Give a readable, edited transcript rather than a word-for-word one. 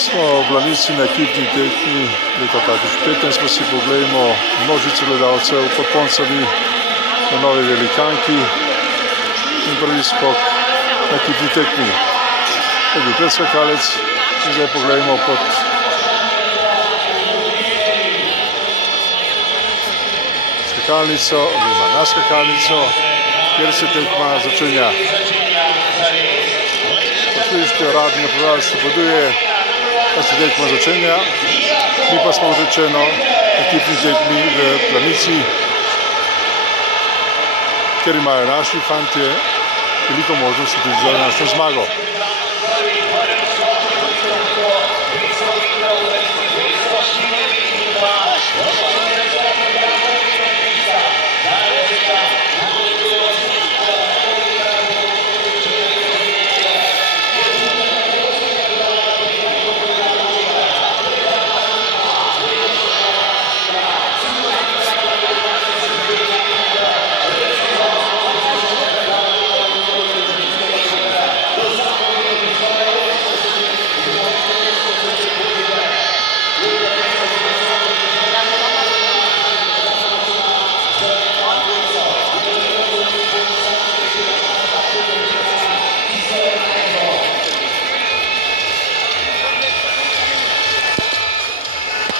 Smo v Planici na ekipni tekmi leta 2015, pa si pogledamo množico gledalcev pod koncami na Novi Velikanki in prvi skok na ekipni tekmi. To je bil predskakalec in zdaj pogledamo pod skakalnico oziroma na skakalnico, kjer se tekma začenja. Slišite, uradni napovedal se poduje, da se tekma začenja. Mi pa smo rečeno ekipni tekmi v Planici, ker imajo naši fantje veliko možnosti tudi za našo zmago.